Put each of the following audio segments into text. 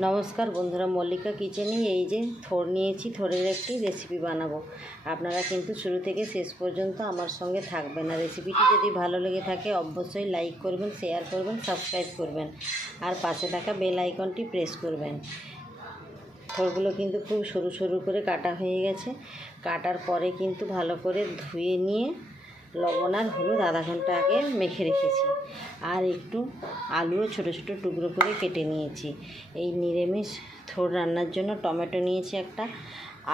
নমস্কার বন্ধুরা, মল্লিকা কিচেনে এই যে থোড় নিয়েছি, থোড়ের একটি রেসিপি বানাবো। আপনারা কিন্তু শুরু থেকে শেষ পর্যন্ত আমার সঙ্গে থাকবেন। আর রেসিপিটি যদি ভালো লেগে থাকে অবশ্যই লাইক করবেন, শেয়ার করবেন, সাবস্ক্রাইব করবেন আর পাশে থাকা বেল আইকনটি প্রেস করবেন। থোড়গুলো কিন্তু খুব সরু সরু করে কাটা হয়ে গেছে। কাটার পরে কিন্তু ভালো করে ধুয়ে নিয়ে লবণ আর হলুদ আধা ঘন্টা আগে মেখে রেখেছি। আর একটু আলুও ছোটো ছোটো টুকরো করে কেটে নিয়েছি। এই নিরামিষ থোড় রান্নার জন্য টমেটো নিয়েছি একটা,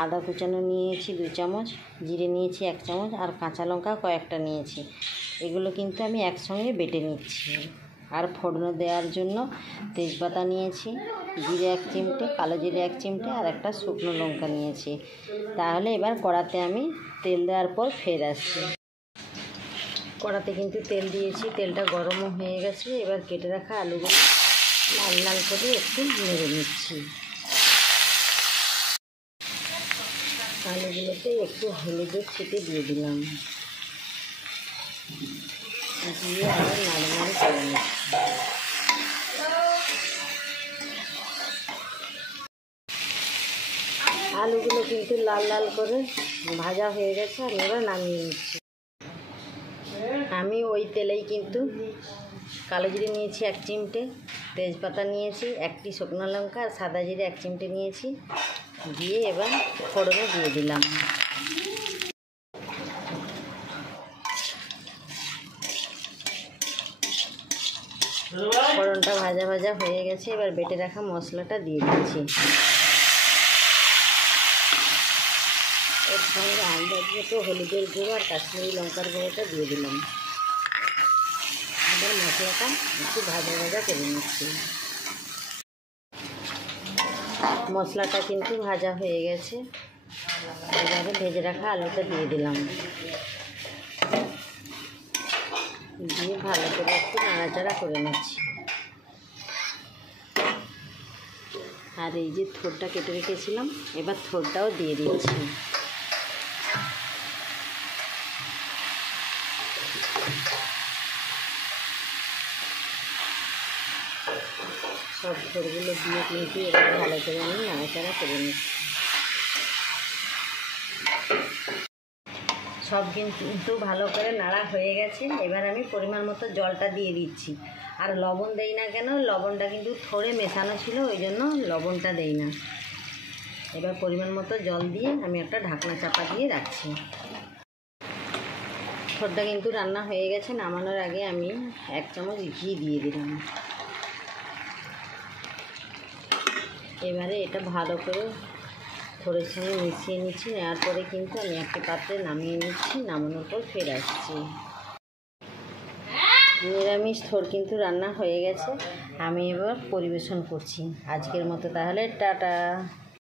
আদা কুচানো নিয়েছি 2 চামচ, জিরে নিয়েছি 1 চামচ আর কাঁচা লঙ্কা কয়েকটা নিয়েছি। এগুলো কিন্তু আমি একসঙ্গে বেটে নিচ্ছি। আর ফোড়নো দেওয়ার জন্য তেজপাতা নিয়েছি, জিরে 1 চিমটে, কালো জিরে 1 চিমটে আর একটা শুকনো লঙ্কা নিয়েছি। তাহলে এবার কড়াতে আমি তেল দেওয়ার পর ফের আসছি। কড়াতে কিন্তু তেল দিয়েছি, তেলটা গরমও হয়ে গেছে। এবার কেটে রাখা আলুগুলো লাল লাল করে একটু নেড়ে নিচ্ছি। আলুগুলোতে একটু হলুদের ছিটে দিয়ে দিলাম, দিয়ে আবার নাড়ানাড়ি করে নিচ্ছি। আলুগুলো কিন্তু লাল লাল করে ভাজা হয়ে গেছে, আমি এবার নামিয়ে নিচ্ছি। আমি ওই তেলেই কিন্তু কালো জিরে নিয়েছি 1 চিমটে, তেজপাতা নিয়েছি, 1টি শুকনো লঙ্কা আর সাদা জিরে 1 চিমটে নিয়েছি। দিয়ে এবার ফোড়নে দিয়ে দিলাম। ফোড়নটা ভাজা ভাজা হয়ে গেছে। এবার বেটে রাখা মশলাটা দিয়ে দিচ্ছি। এর সঙ্গে আন্দাজ মতো হলুদের গুঁড়ো আর কাশ্মীরি লঙ্কার গুঁড়োটা দিয়ে দিলাম। এবার মশলাটা একটু ভাজা ভাজা করে নিচ্ছি। মশলাটা কিন্তু ভাজা হয়ে গেছে। এবারে ভেজে রাখা আলুটা দিয়ে দিলাম, দিয়ে ভালো করে একটু নাড়াচাড়া করে নিচ্ছি। আর এই যে থোড়টা কেটে রেখেছিলাম, এবার থোড়টাও দিয়ে দিচ্ছি। সব থোড়গুলো দিয়ে কিন্তু এবার ভালো করে আমি নাড়াচাড়া করে নিচ্ছি। সব কিন্তু ভালো করে নাড়া হয়ে গেছে। এবার আমি পরিমাণ মতো জলটা দিয়ে দিচ্ছি। আর লবণ দেই না কেন, লবণটা কিন্তু থোড়ে মেশানো ছিল, ওই জন্য লবণটা দেই না। এবার পরিমাণ মতো জল দিয়ে আমি একটা ঢাকনা চাপা দিয়ে রাখছি। থোড়টা কিন্তু রান্না হয়ে গেছে। নামানোর আগে আমি 1 চামচ ঘি দিয়ে দিলাম। এবারে এটা ভালো করে থোড়ের সঙ্গে মিশিয়ে নিচ্ছি। নেওয়ার পরে কিন্তু আমি একটা পাত্রে নামিয়ে নিচ্ছি। নামানোর পর ফের আসছি। নিরামিষ থোড় কিন্তু রান্না হয়ে গেছে। আমি এবার পরিবেশন করছি। আজকের মতো তাহলে টাটা।